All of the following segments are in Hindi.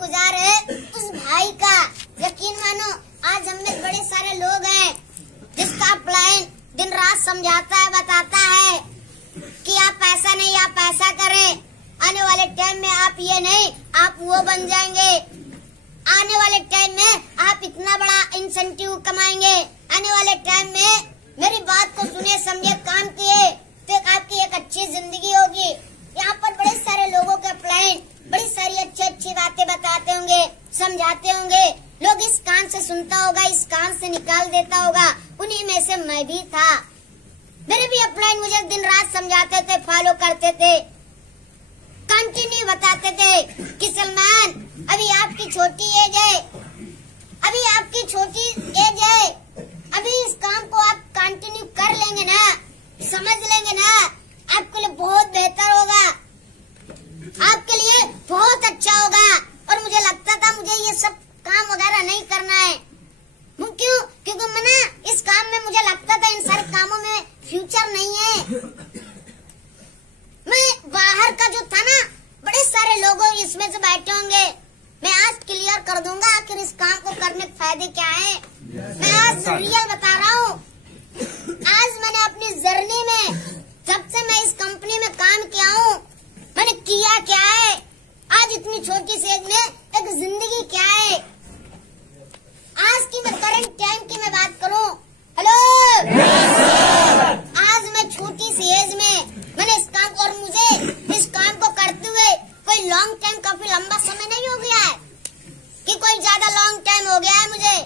गुजार है उस भाई का। यकीन मानो आज हम में बड़े सारे लोग हैं जिसका क्लाइंट दिन रात समझाता है, बताता है कि आप ऐसा नहीं, आप ऐसा करें, आने वाले टाइम में आप ये नहीं आप वो बन जाएंगे, आने वाले टाइम में आप इतना बड़ा इंसेंटिव कमाएंगे, आने वाले टाइम में मेरी बात को सुने समझे काम किए तो आपकी एक अच्छी जिंदगी होगी। यहाँ पर बड़े सारे लोगों के क्लाइंट बड़ी सारी अच्छी बातें बताते होंगे, समझाते होंगे, लोग इस कान से सुनता होगा, इस कान से निकाल देता होगा। उन्हीं में से मैं भी था। मेरे भी अपलाइन मुझे दिन रात समझाते थे, फॉलो करते थे, कंटिन्यू बताते थे कि सलमान अभी आपकी छोटी एज है, अभी आपकी छोटी एज है, अभी इस काम को आप कंटिन्यू कर लेंगे ना, समझ लेंगे ना, आपके लिए बहुत बेहतर होगा, आपके लिए बहुत अच्छा होगा। और मुझे लगता था मुझे ये सब काम वगैरह नहीं करना है। क्यों? क्योंकि मैं इस काम में मुझे लगता था इन सारे कामों में फ्यूचर नहीं है। मैं बाहर का जो था ना, बड़े सारे लोग इसमें से बैठे होंगे, मैं आज क्लियर कर दूंगा आखिर इस काम को करने के फायदे क्या है। मैं आज रियल बता रहा हूँ। आज मैंने अपनी जर्नी में जब से मैं इस कंपनी में काम किया हूँ, मैंने किया क्या है, आज इतनी छोटी सी एज में एक जिंदगी क्या है। आज की मैं करंट टाइम की मैं बात करूं, हेलो, आज मैं छोटी सी एज में मैंने इस काम को, और मुझे इस काम को करते हुए कोई लॉन्ग टाइम, काफी लंबा समय नहीं हो गया है कि कोई ज्यादा लॉन्ग टाइम हो गया है मुझे।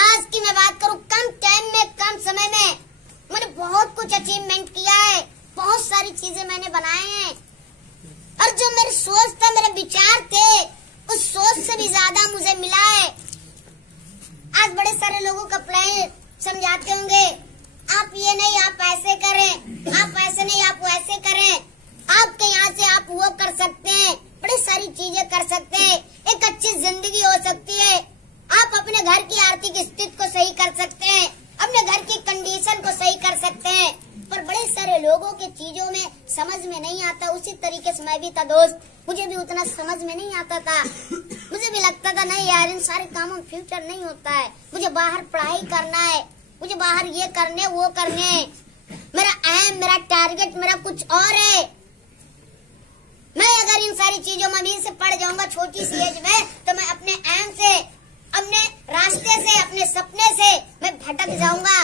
आज की मैं बात करूं, कम टाइम में, कम समय में मैंने बहुत कुछ अचीवमेंट किया है, बहुत सारी चीजें मैंने बनाए हैं। और जो मेरी सोच था, मेरे विचार थे, उस सोच से भी ज्यादा मुझे मिला है। आज बड़े सारे लोगों का प्लान समझाते होंगे, आप ये नहीं आप ऐसे करें, आप ऐसे नहीं आप वैसे करें, आपके यहाँ से आप वो कर सकते हैं, बड़ी सारी चीजें कर सकते हैं, एक अच्छी जिंदगी हो सकती है, आप अपने घर की आर्थिक स्थिति को सही कर सकते हैं, अपने घर की कंडीशन को सही कर सकते हैं। पर बड़े सारे लोगों के चीजों में समझ में नहीं आता। उसी तरीके से मैं भी था दोस्त, मुझे भी उतना समझ में नहीं आता था। मुझे भी लगता था नहीं यार, इन सारे कामों में फ्यूचर नहीं होता है, मुझे बाहर पढ़ाई करना है, मुझे बाहर ये करने वो करने, मेरा एम, मेरा टारगेट, मेरा कुछ और है। मैं अगर इन सारी चीजों में अभी से पढ़ जाऊंगा छोटी सी एज में, तो मैं अपने एम से, अपने रास्ते से, अपने सपने से मैं भटक जाऊंगा।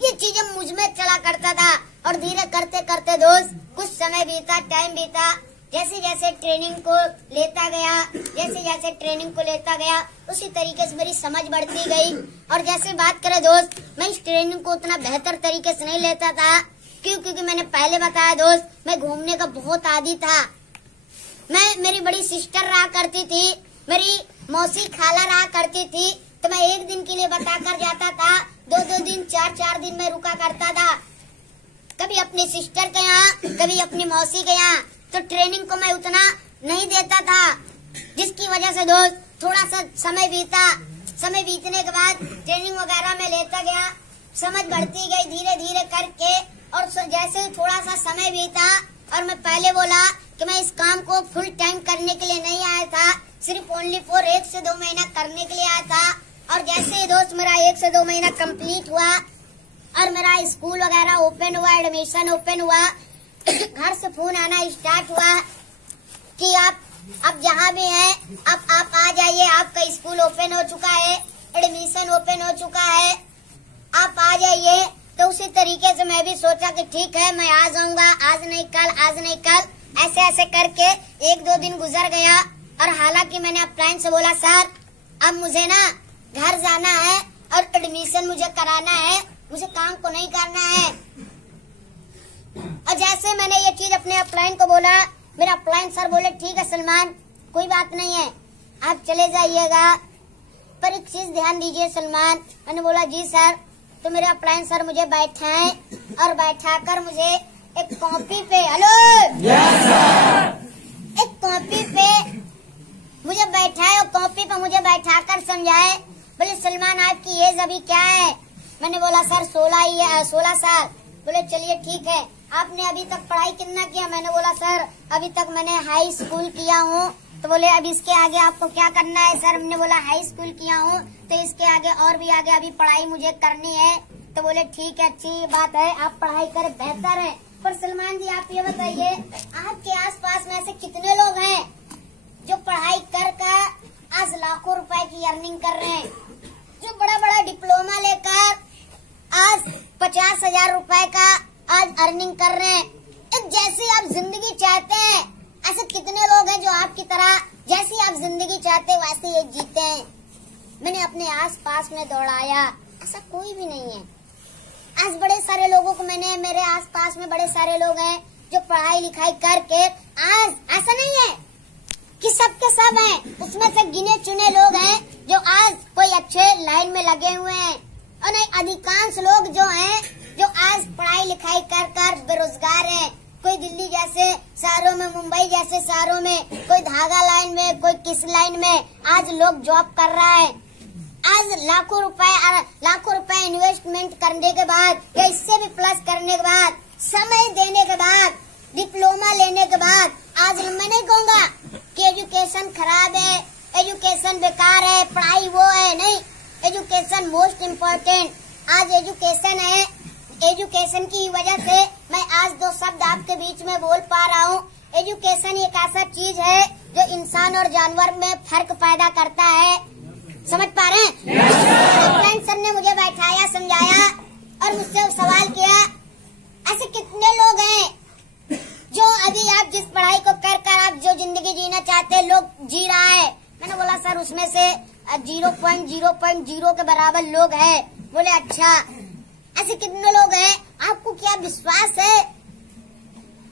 ये चीजें मुझ में चला करता था। और धीरे करते करते दोस्त कुछ समय बीता, टाइम बीता, जैसे जैसे ट्रेनिंग को लेता गया, जैसे जैसे ट्रेनिंग को लेता गया, उसी तरीके से मेरी समझ बढ़ती गई। और जैसे बात करें दोस्त, मैं इस ट्रेनिंग को उतना बेहतर तरीके से नहीं लेता था। क्योंकि मैंने पहले बताया दोस्त, मैं घूमने का बहुत आदी था। मेरी बड़ी सिस्टर रहा करती थी, मेरी मौसी खाला रहा करती थी, तो मैं एक दिन के लिए बता कर जाता था, दो दिन, चार दिन में रुका करता था, कभी अपनी सिस्टर के यहाँ, कभी अपनी मौसी के यहाँ। तो ट्रेनिंग को मैं उतना नहीं देता था, जिसकी वजह से दोस्त थोड़ा सा समय बीता। समय बीतने के बाद ट्रेनिंग वगैरह में लेता गया, समझ बढ़ती गई धीरे धीरे करके। और जैसे ही थोड़ा सा समय बीता, और मैं पहले बोला कि मैं इस काम को फुल टाइम करने के लिए नहीं आया था, सिर्फ ओनली फॉर 1 से 2 महीना करने के लिए आया था। और जैसे ही दोस्त मेरा 1 से 2 महीना कंप्लीट हुआ और मेरा स्कूल वगैरह ओपन हुआ, एडमिशन ओपन हुआ, घर से फोन आना स्टार्ट हुआ कि आप जहाँ भी हैं आप आ जाइए, आपका स्कूल ओपन हो चुका है, एडमिशन ओपन हो चुका है, आप आ जाइए। तो उसी तरीके से मैं भी सोचा कि ठीक है मैं आ जाऊंगा, आज नहीं कल, आज नहीं कल, ऐसे ऐसे करके 1-2 दिन गुजर गया। और हालांकि मैंने अपलाइन से बोला सर अब मुझे ना घर जाना है और एडमिशन मुझे कराना है, मुझे काम को नहीं करना है। और जैसे मैंने ये चीज अपने अपलाइन को बोला, मेरा अपलाइन सर बोले ठीक है सलमान कोई बात नहीं है, आप चले जाइएगा, पर एक चीज ध्यान दीजिए सलमान। मैंने बोला जी सर। तो मेरे अपलाइन सर मुझे बैठाए और बैठाकर मुझे एक कॉपी पे, हेलो, एक कॉपी पे मुझे बैठाए और कॉपी पे मुझे बैठाकर समझाए, बोले सलमान आपकी एज अभी क्या है। मैंने बोला सर 16 साल। बोले चलिए ठीक है, आपने अभी तक पढ़ाई कितना किया। मैंने बोला सर अभी तक मैंने हाई स्कूल किया हूँ तो बोले अब इसके आगे आपको क्या करना है सर? हमने बोला हाई स्कूल किया हूँ तो इसके आगे और भी आगे अभी पढ़ाई मुझे करनी है। तो बोले ठीक है, अच्छी बात है, आप पढ़ाई करें, बेहतर है। पर सलमान जी आप ये बताइए, आपके आसपास में ऐसे कितने लोग हैं जो पढ़ाई कर आज लाखों रुपए की अर्निंग कर रहे हैं, जो बड़ा बड़ा डिप्लोमा लेकर आज 50,000 रुपए का आज अर्निंग कर रहे हैं। एक जैसी आप जिंदगी चाहते हैं, ऐसे कितने लोग हैं जो आपकी तरह जैसी आप जिंदगी चाहते हैं वैसे ये जीते हैं। मैंने अपने आसपास में दौड़ाया, ऐसा कोई भी नहीं है। आज बड़े सारे लोगों को मेरे आसपास में बड़े सारे लोग हैं जो पढ़ाई लिखाई करके आज ऐसा नहीं है कि सबके सब हैं, उसमें से गिने चुने लोग हैं जो आज कोई अच्छे लाइन में लगे हुए हैं, और नहीं अधिकांश लोग जो हैं जो आज पढ़ाई लिखाई कर बेरोजगार हैं। कोई दिल्ली जैसे शहरों में, मुंबई जैसे शहरों में, कोई धागा लाइन में, कोई किस लाइन में आज लोग जॉब कर रहा है। आज लाखों रुपए इन्वेस्टमेंट करने के बाद या इससे भी प्लस करने के बाद, समय देने के बाद, डिप्लोमा लेने के बाद, आज मैं नहीं कहूँगा कि एजुकेशन खराब है, एजुकेशन बेकार है, पढ़ाई वो है, नहीं, एजुकेशन मोस्ट इम्पोर्टेंट। आज एजुकेशन है, एजुकेशन की वजह से मैं आज 2 शब्द आपके बीच में बोल पा रहा हूँ। एजुकेशन एक ऐसा चीज है जो इंसान और जानवर में फर्क पैदा करता है। समझ पा रहे हैं? फ्रेंड सर ने मुझे बैठाया, समझाया और मुझसे सवाल किया, ऐसे कितने लोग हैं जो अभी आप जिस पढ़ाई को कर आप जो जिंदगी जीना चाहते हैं लोग जी रहा है। मैंने बोला सर उसमें से 0.0.0 के बराबर लोग हैं। बोले अच्छा, ऐसे कितने लोग हैं? आपको क्या विश्वास है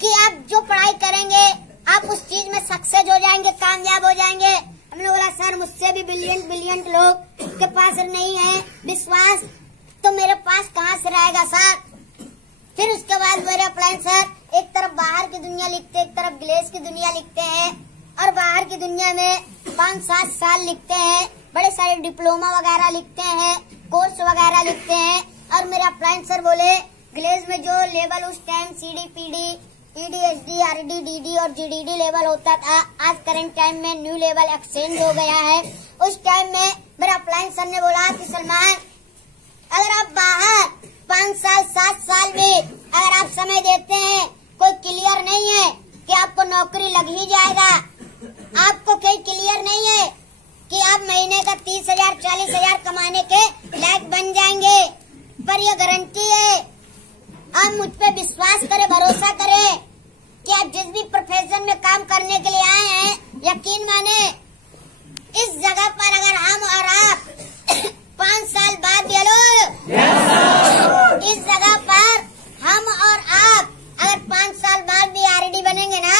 कि आप जो पढ़ाई करेंगे आप उस चीज में सक्सेस हो जाएंगे, कामयाब हो जाएंगे? हमने बोला सर मुझसे भी बिलियन लोग के पास नहीं है विश्वास, तो मेरे पास कहाँ से रहेगा सर? फिर उसके बाद मेरे अपलाइन सर एक तरफ बाहर की दुनिया लिखते, एक तरफ ग्लेस की दुनिया लिखते हैं, और बाहर की दुनिया में 5-7 साल लिखते हैं, बड़े सारे डिप्लोमा वगैरह लिखते हैं, कोर्स वगैरह लिखते हैं। और मेरे अपलाइन सर बोले ग्लेस में जो लेवल उस time CDPD, EDHD, RD, DD और GDD लेवल होता था, आज करंट टाइम में न्यू लेवल एक्सचेंज हो गया है। उस टाइम में मेरे अपलाइन सर ने बोला कि सलमान अगर आप बाहर 5 साल 7 साल भी अगर आप समय देते हैं, कोई क्लियर नहीं है कि आपको नौकरी लग ही जाएगा, आपको कोई क्लियर नहीं है कि आप महीने का 30,000 40,000 कमाने के लायक बन जाएंगे, पर यह गारंटी है, आप मुझ पे विश्वास करें, भरोसा करें कि आप जिस भी प्रोफेशन में काम करने के लिए आए हैं, यकीन माने इस जगह पर अगर हम और आप 5 साल बाद भी, इस जगह पर हम और आप अगर 5 साल बाद भी RD बनेंगे ना,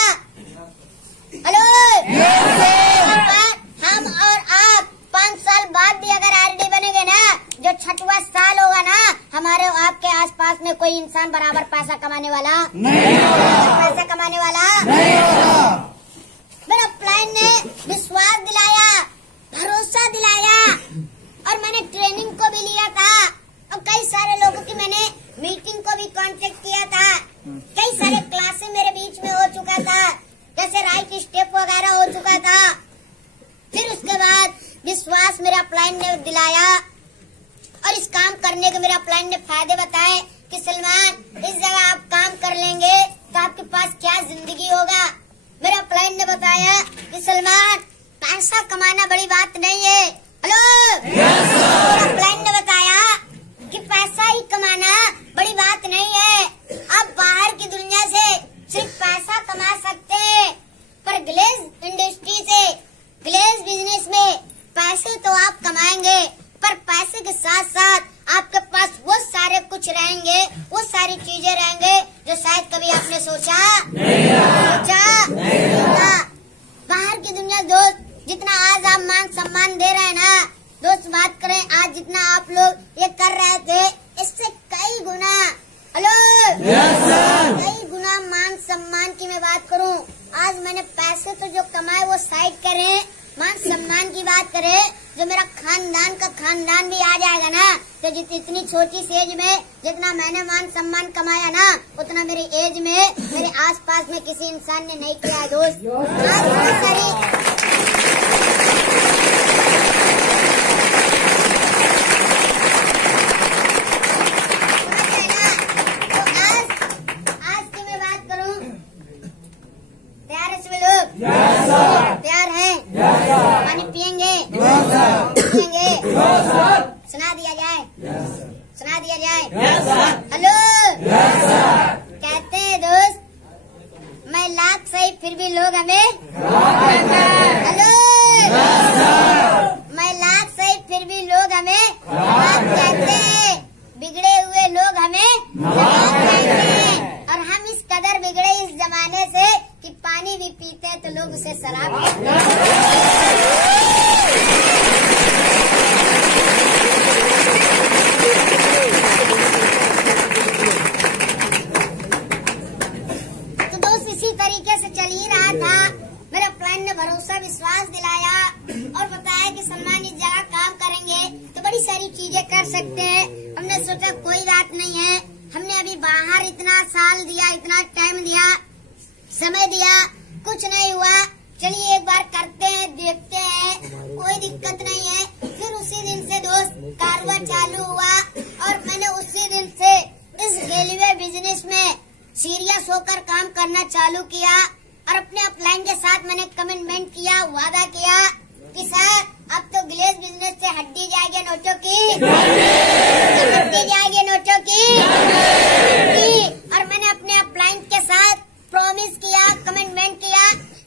हम और आप 5 साल बाद भी अगर RD बनेंगे ना, जो 6वां साल होगा ना, हमारे आपके आसपास में कोई इंसान बराबर पैसा कमाने वाला नहीं, पैसा कमाने वाला नहीं होगा। मेरे अपलाइन ने विश्वास दिलाया, भरोसा दिलाया, और मैंने ट्रेनिंग को भी लिया था, और कई सारे लोगों की मैंने मीटिंग को भी कांटेक्ट किया था, कई सारे क्लासेस मेरे बीच में हो चुका था, जैसे राइट स्टेप वगैरह हो चुका था। फिर उसके बाद विश्वास मेरे अपलाइन ने दिलाया, और इस काम करने के मेरे अपलाइन ने फायदे बताए कि सलमान इस जगह आप काम कर लेंगे तो आपके पास क्या जिंदगी होगा। मेरे अपलाइन ने बताया कि सलमान पैसा कमाना बड़ी बात नहीं है। मेरे अपलाइन ने बताया कि पैसा ही कमाना बड़ी बात नहीं है, आप बाहर की दुनिया से सिर्फ पैसा कमा सकते हैं, पर ग्लेस इंडस्ट्री से, ग्लेस बिजनेस में पैसे तो आप कमाएंगे, पर पैसे के साथ साथ आपके पास वो सारे कुछ रहेंगे, वो सारी चीजें रहेंगे जो शायद कभी आपने सोचा नहीं था। बाहर की दुनिया दोस्त जितना आज आप मान सम्मान दे रहे हैं ना दोस्त, बात करें आज जितना आप लोग ये कर रहे थे, इससे कई गुना कई गुना मान सम्मान की मैं बात करूं, आज मैंने पैसे तो जो कमाए वो साइड करें, मान सम्मान की बात करें, जो मेरा खानदान का खानदान भी आ जाएगा ना, तो इतनी छोटी सी एज में जितना मैंने मान सम्मान कमाया ना, उतना मेरी एज में मेरे आसपास में किसी इंसान ने नहीं किया है दोस्त। आज बहुत सारी किया जाए। हेलो, कहते हैं दोस्त, मैं लाख सही फिर भी लोग हमें, हेलो, मैं लाख सही फिर भी लोग हमें कहते हैं, बिगड़े हुए लोग हमें कहते हैं। और हम इस कदर बिगड़े इस जमाने से कि पानी भी पीते हैं तो लोग उसे शराब कहते हैं। तो दोस्त इसी तरीके से चल ही रहा था। मेरे प्लान ने भरोसा विश्वास दिलाया और बताया कि सलमान इस जगह काम करेंगे तो बड़ी सारी चीजें कर सकते हैं। हमने सोचा कोई बात नहीं है, हमने अभी बाहर इतना साल दिया, इतना टाइम दिया, समय दिया, कुछ नहीं हुआ, चलिए एक बार करते हैं, देखते हैं, कोई दिक्कत नहीं है। फिर उसी दिन से दोस्त कारवा चालू हुआ और मैंने उसी दिन से इस रेलवे बिजनेस में सीरियस होकर काम करना चालू किया और अपने अपलाइन के साथ मैंने कमिटमेंट किया, वादा किया कि सर अब तो ग्लेस बिजनेस से हड्डी जाएगी नोटों की, हड्डी जाएगी नोटों की। और मैंने अपने अपलाइन के साथ प्रॉमिस किया, कमिटमेंट किया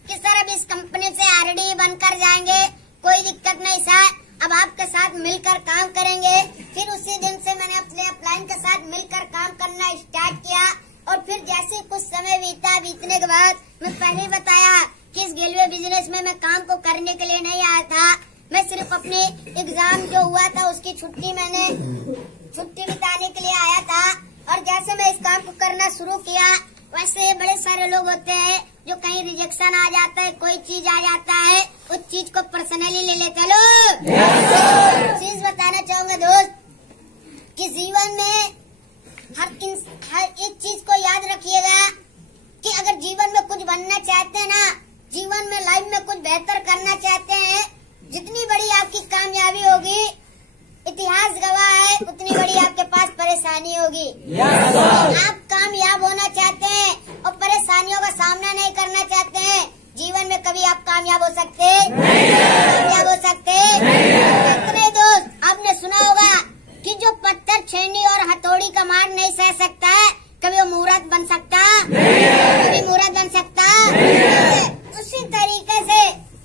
कि सर अब इस कंपनी से आरडी बनकर जाएंगे, कोई दिक्कत नहीं सर, अब आपके साथ मिलकर काम करेंगे। फिर उसी दिन से मैंने अपने अपलाइन के साथ मिलकर काम करना स्टार्ट किया और फिर जैसे कुछ समय बीतने के बाद मैं पहले बताया कि इस रेलवे बिजनेस में मैं काम को करने के लिए नहीं आया था, मैं सिर्फ अपने एग्जाम जो हुआ था उसकी छुट्टी बिताने के लिए आया था। और जैसे मैं इस काम को करना शुरू किया वैसे बड़े सारे लोग होते हैं जो कहीं रिजेक्शन आ जाता है, कोई चीज आ जाता है, उस चीज को पर्सनली ले लेते हैं लोग। चीज बताना चाहूंगा दोस्त कि जीवन में हर एक चीज को याद रखिएगा कि अगर जीवन में कुछ बनना चाहते हैं ना, जीवन में लाइफ में कुछ बेहतर करना चाहते हैं, जितनी बड़ी आपकी कामयाबी होगी इतिहास गवाह है उतनी बड़ी आपके पास परेशानी होगी। आप कामयाब होना चाहते हैं और परेशानियों का सामना नहीं करना चाहते हैं, जीवन में कभी आप कामयाब हो सकते कामयाब हो सकते कितने दोस्त आपने सुना होगा कि जो पत्थर छेनी और हथौड़ी का मार नहीं सह सकता है कभी वो मूर्त बन सकता, कभी मूर्त बन सकता। उसी तरीके से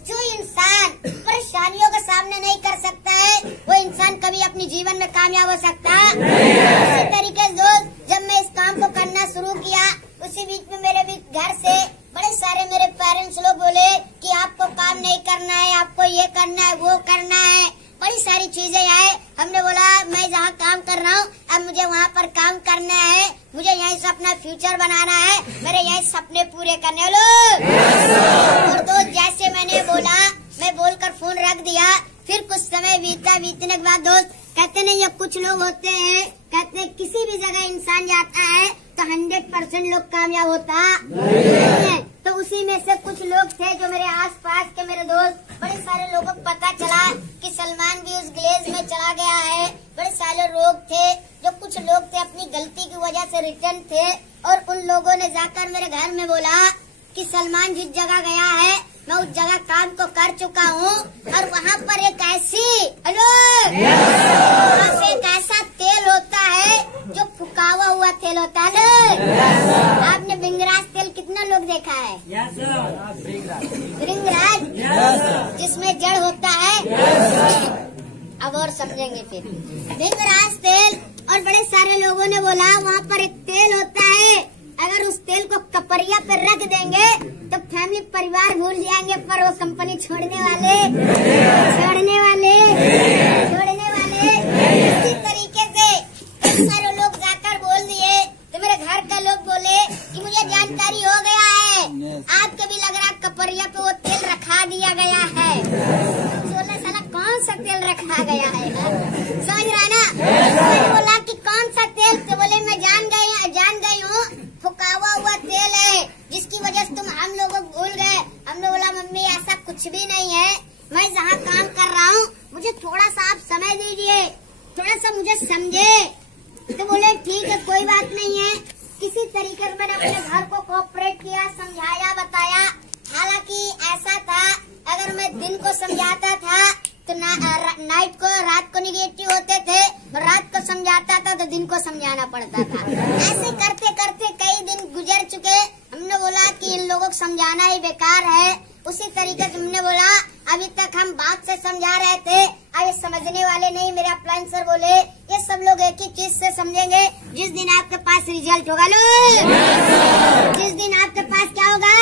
जो इंसान परेशानियों का सामना नहीं कर सकता है वो इंसान कभी अपने जीवन में कामयाब हो सकता। उसी तरीके से दोस्त जब मैं इस काम को करना शुरू किया उसी बीच में मेरे भी घर से बड़े सारे मेरे पेरेंट्स लोग बोले कि आपको काम नहीं करना है, आपको ये करना है, वो करना है, बड़ी सारी चीजें आए। हमने बोला मैं जहाँ काम कर रहा हूँ अब मुझे वहाँ पर काम करना है, मुझे यहीं से अपना फ्यूचर बनाना है, मेरे यही सपने पूरे करने लो। और दोस्त जैसे मैंने बोला मैं बोलकर फोन रख दिया। फिर कुछ समय बीतने के बाद दोस्त कहते नहीं ये कुछ लोग होते हैं, कहते हैं किसी भी जगह इंसान जाता है तो 100% लोग कामयाब होता है। तो उसी में से कुछ लोग थे जो मेरे आसपास के मेरे दोस्त, बड़े सारे लोगों को पता चला कि सलमान भी उस ग्लेज में चला गया है। बड़े सारे लोग थे जो कुछ लोग थे अपनी गलती की वजह से रिटर्न थे और उन लोगों ने जाकर मेरे घर में बोला कि सलमान जिस जगह गया है मैं उस जगह काम को कर चुका हूँ और वहाँ पर एक ऐसा तेल होता है जो फुकावा हुआ तेल होता है। आपने बिंगराज तेल कितना लोग देखा है? बिंगराज जिसमें जड़ होता है। अब और समझेंगे फिर बिंगराज तेल। और बड़े सारे लोगों ने बोला वहाँ पर एक तेल होता है, अगर उस तेल को कपड़िया पे रख देंगे तो फैमिली परिवार भूल जाएंगे पर वो कंपनी छोड़ने वाले। इसी तरीके से कई सारे लोग जाकर बोल दिए तो मेरे घर के लोग बोले कि मुझे जानकारी हो गया है, आपको भी लग रहा है कपड़िया पे वो तेल रखा दिया गया है। बोला साला कौन सा तेल रखा गया है? समझ रहा ना? मैंने बोला कि कौन सा तेल? तो बोले मैं जान गई हूँ, फुकावा हुआ तेल है जिसकी वजह से तुम हम लोगों को भूल गए। हमने बोला मम्मी ऐसा कुछ भी नहीं है, मैं जहाँ काम कर रहा हूँ मुझे थोड़ा सा आप समय दीजिए, थोड़ा सा मुझे समझे। तो बोले ठीक है कोई बात नहीं है। किसी तरीके से मैंने अपने घर को कोऑपरेट किया, समझाया, बताया। हालांकि ऐसा था अगर मैं दिन को समझाता था तो नाइट को रात को निगेटिव होते थे, रात को समझाता था तो दिन को समझाना पड़ता था। ऐसे करते करते कई दिन गुजर चुके। हमने बोला कि इन लोगों को समझाना ही बेकार है। उसी तरीके से हमने बोला अभी तक हम बात से समझा रहे थे, अब ये समझने वाले नहीं। मेरे अपलाइन सर बोले ये सब लोग एक ही चीज से समझेंगे जिस दिन आपके पास रिजल्ट होगा। लो जिस दिन आपके पास क्या होगा।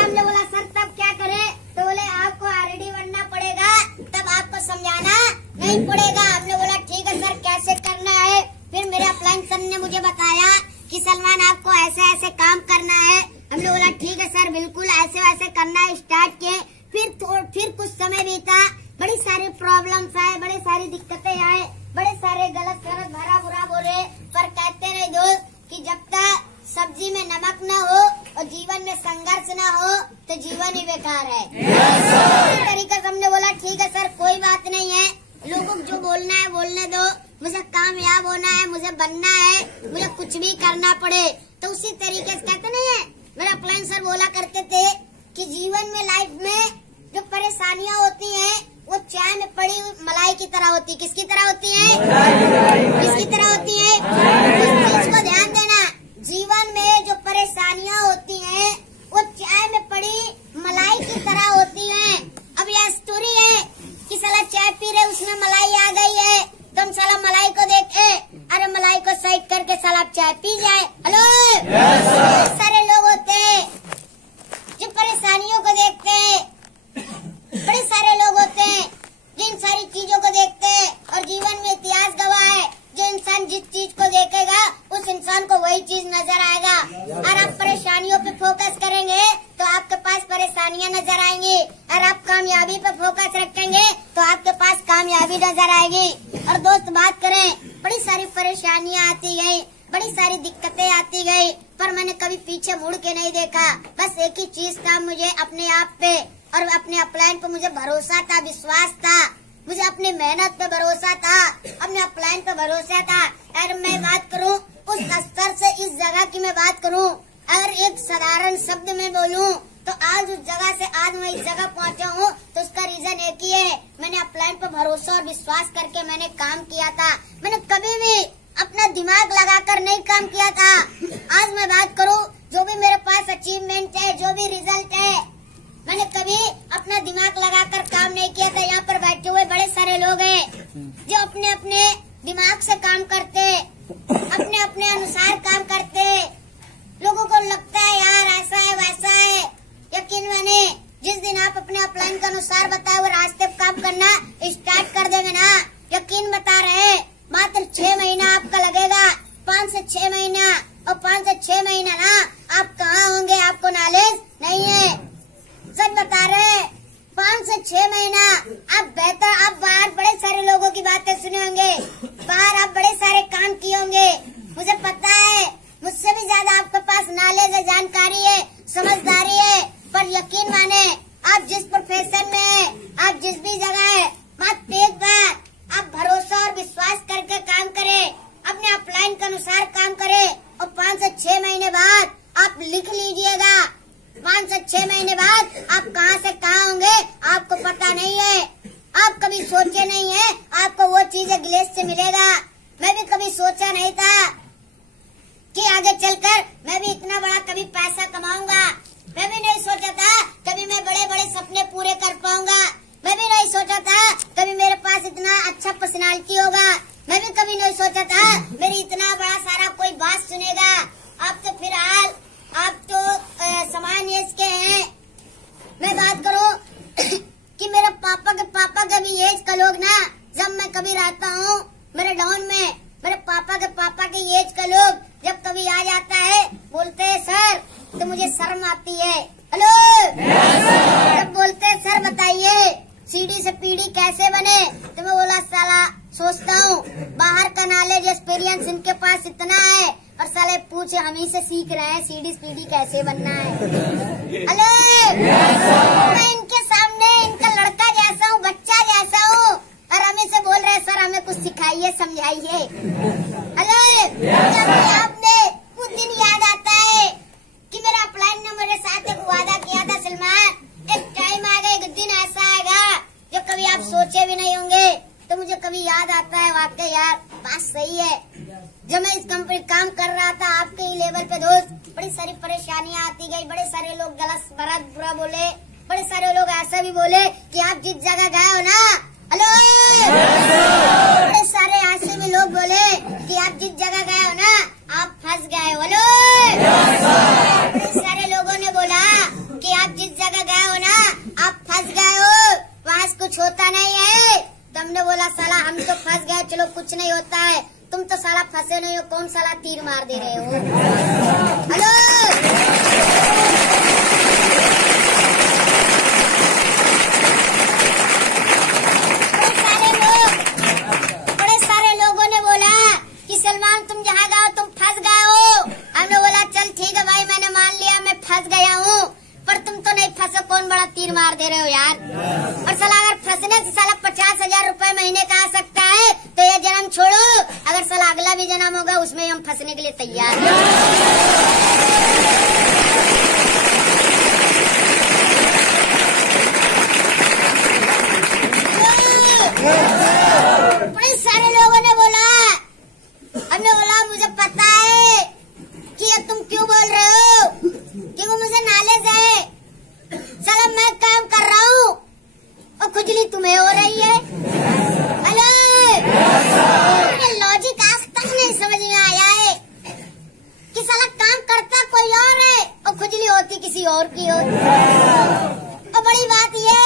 हमने बोला सर तब क्या करें, तो बोले आपको ऑलरेडी बनना पड़ेगा, तब आपको समझाना नहीं पड़ेगा। हमने बोला ठीक है सर कैसे करना है। फिर मेरे अपलाइन सर ने मुझे बताया कि सलमान आपको ऐसे ऐसे काम करना है। हमने बोला ठीक है सर बिल्कुल ऐसे वैसे करना स्टार्ट किए। फिर कुछ समय बीता, बड़ी सारी प्रॉब्लम्स आए, बड़ी सारी दिक्कतें आए, बड़े सारे गलत भरा बुरा बोले। पर कहते रहे दोस्त कि जब तक सब्जी में नमक न हो और जीवन में संघर्ष न हो तो जीवन ही बेकार है। इसी तरीके से हमने बोला ठीक है सर कोई बात नहीं है, लोगों को जो बोलना है बोलने दो, मुझे कामयाब होना है, मुझे बनना है, मुझे कुछ भी करना पड़े। तो उसी तरीके से कहते नहीं है, मेरा अपलाइन सर बोला करते थे कि जीवन में लाइफ में जो परेशानियां होती हैं वो चाय में पड़ी मलाई की तरह होती है। किसकी तरह होती है? किसकी तरह होती है? इस चीज को ध्यान देना, जीवन में जो परेशानियां होती हैं वो चाय में पड़ी मलाई की तरह होती हैं। अब यह स्टोरी है कि साला चाय पी रहे उसमें मलाई आ गई है, तुम साला मलाई को देखे, अरे मलाई को साइड करके साला चाय पी जाए। हेलो सारे लोग होते हैं जो परेशानियों को देखते हैं, बड़े सारे लोग होते हैं जिन सारी चीजों को देखते हैं और जीवन में इतिहास गवाह है। जो इंसान जिस चीज को देखेगा उस इंसान को वही चीज नजर आएगा। और आप परेशानियों पे फोकस करेंगे तो आपके पास परेशानियां नजर आएंगी, और आप कामयाबी पे फोकस रखेंगे तो आपके पास कामयाबी नजर आएगी। और दोस्त बात करें, बड़ी सारी परेशानियां आती गई, बड़ी सारी दिक्कतें आती गई, पर मैंने कभी पीछे मुड़ के नहीं देखा। बस एक ही चीज था, मुझे अपने आप पे और अपने अपलाइन पे मुझे भरोसा था, विश्वास था, मुझे अपनी मेहनत पे भरोसा था, अपने अपलाइन पे भरोसा था। अगर मैं बात करूं उस स्तर से इस जगह की मैं बात करूं, अगर एक साधारण शब्द में बोलूं तो आज उस जगह से आज मैं इस जगह पहुंचा हूं तो उसका रीजन एक ही है, मैंने अपलाइन पे भरोसा और विश्वास करके मैंने काम किया था। मैंने कभी भी अपना दिमाग लगाकर नहीं काम किया था। आज मैं बात करूं जो भी मेरे पास अचीवमेंट है, जो भी रिजल्ट है, मैंने कभी अपना दिमाग लगाकर काम नहीं किया था। यहाँ पर बैठे हुए बड़े सारे लोग हैं जो अपने अपने दिमाग से काम करते, अपने अपने अनुसार काम करते। लोगों को लगता है यार ऐसा है वैसा है, यकीन माने जिस दिन आप अपने अपलाइन के अनुसार बताए हुए रास्ते पर काम करना स्टार्ट कर देंगे ना, यकीन बता रहे मात्र 6 महीना आपका लगेगा, 5 से 6 महीना। और 5 से 6 महीना ना आप कहाँ होंगे आपको नॉलेज नहीं है, सच बता रहे। 5 से 6 महीना आप बेहतर, आप बाहर बड़े सारे लोगों की बातें सुने होंगे, बाहर आप बड़े सारे काम किए होंगे, मुझे पता है, मुझसे भी ज्यादा आपके पास नॉलेज है, जानकारी है, समझदारी है। पर यकीन माने आप जिस प्रोफेशन में है, आप जिस भी जगह है, मात्र एक बार आप भरोसा और विश्वास करके काम करें, अपने अपलाइन के अनुसार काम करें, और 5 से 6 महीने बाद आप लिख लीजिएगा, 5 से 6 महीने बाद आप कहां से कहां होंगे आपको पता नहीं है, आप कभी सोचे नहीं है आपको वो चीज ग्लेस से मिलेगा। मैं भी कभी सोचा नहीं था कि आगे चलकर मैं भी इतना बड़ा कभी पैसा कमाऊंगा, मैं भी नहीं सोचा था कभी मैं बड़े बड़े सपने पूरे कर पाऊंगा, मैं भी नहीं सोचा था कभी मेरे पास इतना अच्छा पर्सनालिटी होगा, मैं भी कभी नहीं सोचा था मेरी इतना बड़ा सारा कोई बात सुनेगा। आप तो फिलहाल आप तो सामान्य एज के हैं। मैं बात करूं कि मेरे पापा के भी एज का लोग ना, जब मैं कभी रहता हूं मेरे डाउन में, मेरे पापा के एज का लोग जब कभी आ जाता है बोलते हैं सर, तो मुझे शर्म आती है। हेलो जब बोलते हैं सर बताइए सीढ़ी से पीढ़ी कैसे बने, तो मैं बोला साला सोचता हूँ बाहर का नॉलेज एक्सपीरियंस इनके पास इतना है और साले पूछे हम ही से सीख रहे हैं सीढ़ी पीढ़ी कैसे बनना है। हेलो मैं इनके सामने इनका लड़का जैसा हूँ, बच्चा जैसा हूँ, और हमें से बोल रहे सर हमें कुछ सिखाइए समझाइए। हेलो आपने कुछ दिन याद आता है कि मेरा अपलाइन ने मेरे साथ एक वादा किया था, सलमान एक टाइम आएगा, एक दिन ऐसा आएगा जो कभी आप याद आता है वाकई यार बात सही है। जब मैं इस कंपनी काम कर रहा था आपके ही लेवल पे दोस्त, बड़ी सारी परेशानियां आती गई, बड़े सारे लोग गलत भरत बुरा बोले, बड़े सारे लोग ऐसा भी बोले कि आप जिस जगह गए हो ना, हेलो, बड़े सारे ऐसे भी लोग बोले कि आप जिस जगह गए हो ना आप फंस गए हो। हेलो, बड़े सारे लोगों ने बोला कि आप जिस जगह गए हो ना आप फंस गए हो, वहां से कुछ होता नहीं है। तो हमने बोला साला हम तो फंस गए, चलो कुछ नहीं होता है, तुम तो साला फंसे नहीं हो, कौन साला तीर मार दे रहे हो। हेलो, बड़े सारे लोगों ने बोला कि सलमान तुम जहाँ गए हो तुम फंस गए हो। हमने बोला चल ठीक है भाई, मैंने मान लिया मैं फंस गया हूँ, पर तुम तो नहीं फंसे, कौन बड़ा तीर मार दे रहे हो यार। और साला अगर फंसने से साला 50,000 रुपए महीने का आ सकता है तो ये जन्म छोड़ो, अगर साला अगला भी जन्म होगा उसमें हम फंसने के लिए तैयार हैं। बड़े सारे लोगों ने बोला, हमने बोला मुझे पता है कि अब तुम क्यों बोल रहे हो, क्योंकि मुझे नॉलेज है। साला मैं काम कर रहा हूँ और खुजली तुम्हें हो रही है। हेलो, लॉजिक आज तक नहीं समझ में आया है कि साला काम करता कोई और है और खुजली होती किसी और की हो। और बड़ी बात ये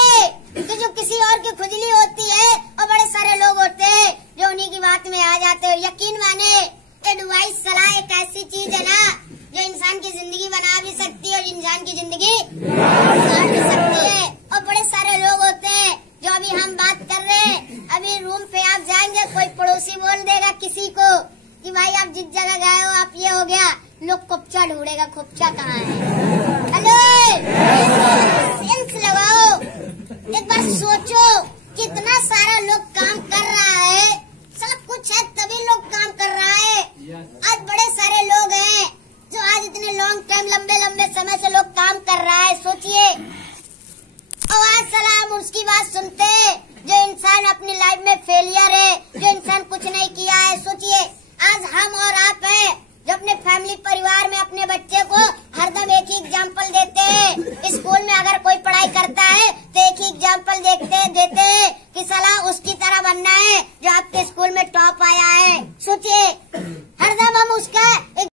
कि जो किसी और की खुजली होती है और बड़े सारे लोग होते हैं जो उन्हीं की बात में आ जाते हो। यकीन माने एडवाइस सलाह एक ऐसी चीज है ना जो इंसान की जिंदगी बना भी सकती है और इंसान की जिंदगी काट भी सकती है। और बड़े सारे लोग होते हैं जो अभी हम बात कर रहे हैं, अभी रूम पे आप जाएंगे कोई पड़ोसी बोल देगा किसी को कि भाई आप जिस जगह गए हो आप ये हो गया, लोग खुपचा ढूंढेगा, खुपचा कहाँ है। हेलो, सेंस लगाओ, एक बार सोचो कितना सारा लोग काम कर रहा है, सब कुछ है तभी लोग काम कर रहा है। आज बड़े सारे लोग हैं जो आज इतने लॉन्ग टाइम लंबे लंबे समय से लोग काम कर रहा है, सोचिए। और आज सलाम उसकी बात सुनते हैं जो इंसान अपनी लाइफ में फेलियर है, जो इंसान कुछ नहीं किया है। सोचिए आज हम और आप हैं जो अपने फैमिली परिवार में अपने बच्चे को हरदम एक ही एग्जाम्पल देते हैं। स्कूल में अगर कोई पढ़ाई करता है तो एक ही एग्जाम्पल देते हैं कि साला उसकी तरह बनना है जो आपके स्कूल में टॉप आया है। सोचिए